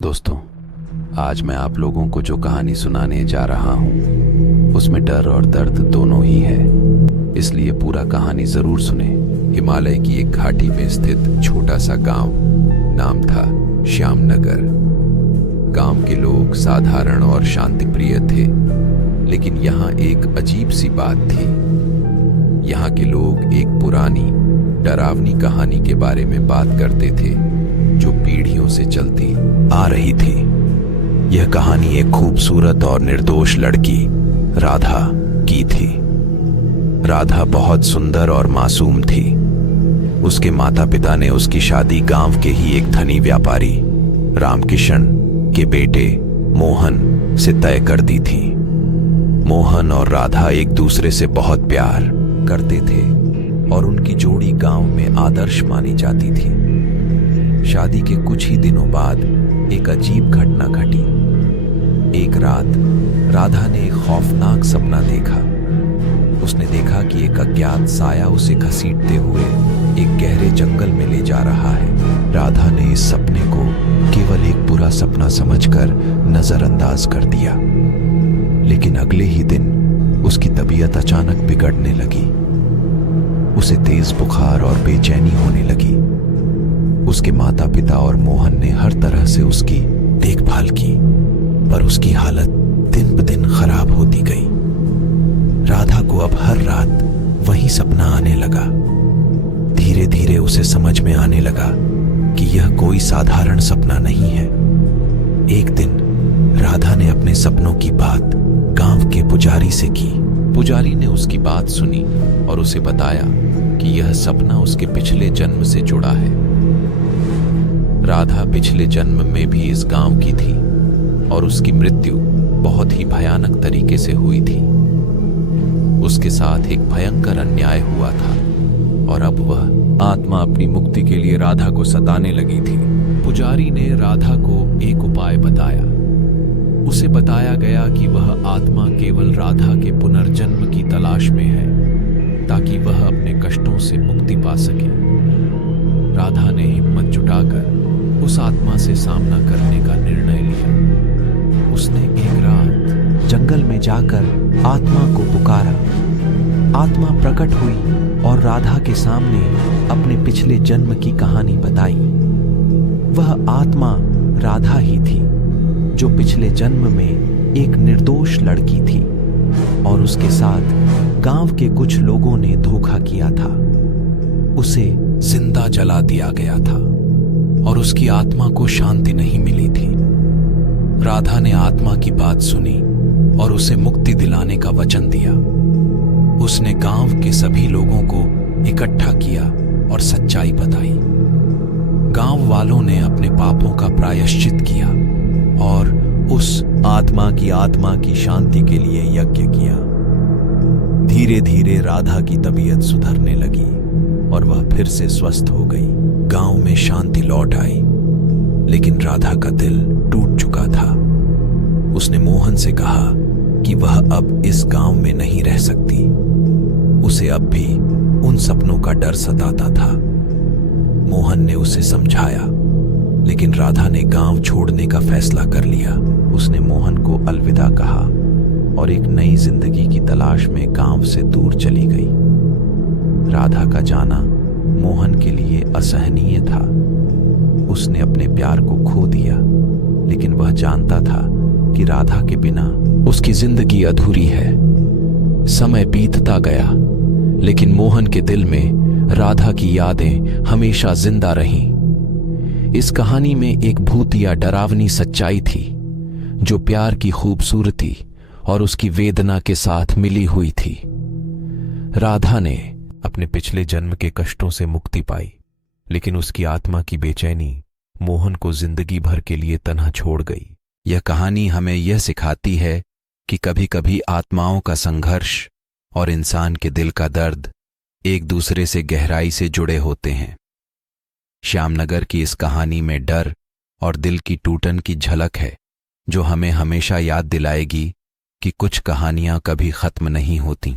दोस्तों, आज मैं आप लोगों को जो कहानी सुनाने जा रहा हूँ उसमें डर और दर्द दोनों ही है, इसलिए पूरा कहानी जरूर सुने। हिमालय की एक घाटी में स्थित छोटा सा गांव, नाम था श्यामनगर। गांव के लोग साधारण और शांतिप्रिय थे, लेकिन यहाँ एक अजीब सी बात थी। यहाँ के लोग एक पुरानी डरावनी कहानी के बारे में बात करते थे जो पीढ़ियों से चलती आ रही थी। यह कहानी एक खूबसूरत और निर्दोष लड़की राधा की थी। राधा बहुत सुंदर और मासूम थी। उसके माता पिता ने उसकी शादी गांव के ही एक धनी व्यापारी रामकिशन के बेटे मोहन से तय कर दी थी। मोहन और राधा एक दूसरे से बहुत प्यार करते थे और उनकी जोड़ी गांव में आदर्श मानी जाती थी। शादी के कुछ ही दिनों बाद एक अजीब घटना घटी। एक रात राधा ने एक खौफनाक सपना देखा। उसने देखा कि एक अज्ञात साया उसे घसीटते हुए एक गहरे जंगल में ले जा रहा है। राधा ने इस सपने को केवल एक बुरा सपना समझकर नजरअंदाज कर दिया, लेकिन अगले ही दिन उसकी तबीयत अचानक बिगड़ने लगी। उसे तेज बुखार और बेचैनी होने लगी। उसके माता पिता और मोहन ने हर तरह से उसकी देखभाल की, पर उसकी हालत दिन ब दिन खराब होती गई। राधा को अब हर रात वही सपना आने लगा। धीरे धीरे उसे समझ में आने लगा कि यह कोई साधारण सपना नहीं है। एक दिन राधा ने अपने सपनों की बात गांव के पुजारी से की। पुजारी ने उसकी बात सुनी और उसे बताया कि यह सपना उसके पिछले जन्म से जुड़ा है। राधा पिछले जन्म में भी इस गांव की थी और उसकी मृत्यु बहुत ही भयानक तरीके से हुई थी। उसके साथ एक भयंकर अन्याय हुआ था और अब वह आत्मा अपनी मुक्ति के लिए राधा को सताने लगी थी। पुजारी ने राधा को एक उपाय बताया। उसे बताया गया कि वह आत्मा केवल राधा के पुनर्जन्म की तलाश में है, ताकि वह अपने कष्टों से मुक्ति पा सके। राधा ने हिम्मत जुटाकर उस आत्मा से सामना करने का निर्णय लिया। उसने एक रात जंगल में जाकर आत्मा को पुकारा। आत्मा प्रकट हुई और राधा के सामने अपने पिछले जन्म की कहानी बताई। वह आत्मा राधा ही थी, जो पिछले जन्म में एक निर्दोष लड़की थी और उसके साथ गांव के कुछ लोगों ने धोखा किया था। उसे जिंदा जला दिया गया था और उसकी आत्मा को शांति नहीं मिली थी। राधा ने आत्मा की बात सुनी और उसे मुक्ति दिलाने का वचन दिया। उसने गांव के सभी लोगों को इकट्ठा किया और सच्चाई बताई। गांव वालों ने अपने पापों का प्रायश्चित किया और उस आत्मा की शांति के लिए यज्ञ किया। धीरे धीरे राधा की तबीयत सुधरने लगी और वह फिर से स्वस्थ हो गई। गांव में शांति लौट आई, लेकिन राधा का दिल टूट चुका था। उसने मोहन से कहा कि वह अब इस गांव में नहीं रह सकती। उसे अब भी उन सपनों का डर सताता था। मोहन ने उसे समझाया, लेकिन राधा ने गांव छोड़ने का फैसला कर लिया। उसने मोहन को अलविदा कहा और एक नई जिंदगी की तलाश में गांव से दूर चली गई। राधा का जाना मोहन के लिए असहनीय था। उसने अपने प्यार को खो दिया, लेकिन वह जानता था कि राधा के बिना उसकी जिंदगी अधूरी है। समय बीतता गया, लेकिन मोहन के दिल में राधा की यादें हमेशा जिंदा रहीं। इस कहानी में एक भूतिया डरावनी सच्चाई थी, जो प्यार की खूबसूरती और उसकी वेदना के साथ मिली हुई थी। राधा ने अपने पिछले जन्म के कष्टों से मुक्ति पाई, लेकिन उसकी आत्मा की बेचैनी मोहन को जिंदगी भर के लिए तन्हा छोड़ गई। यह कहानी हमें यह सिखाती है कि कभी कभी आत्माओं का संघर्ष और इंसान के दिल का दर्द एक दूसरे से गहराई से जुड़े होते हैं। श्यामनगर की इस कहानी में डर और दिल की टूटन की झलक है, जो हमें हमेशा याद दिलाएगी कि कुछ कहानियां कभी खत्म नहीं होती।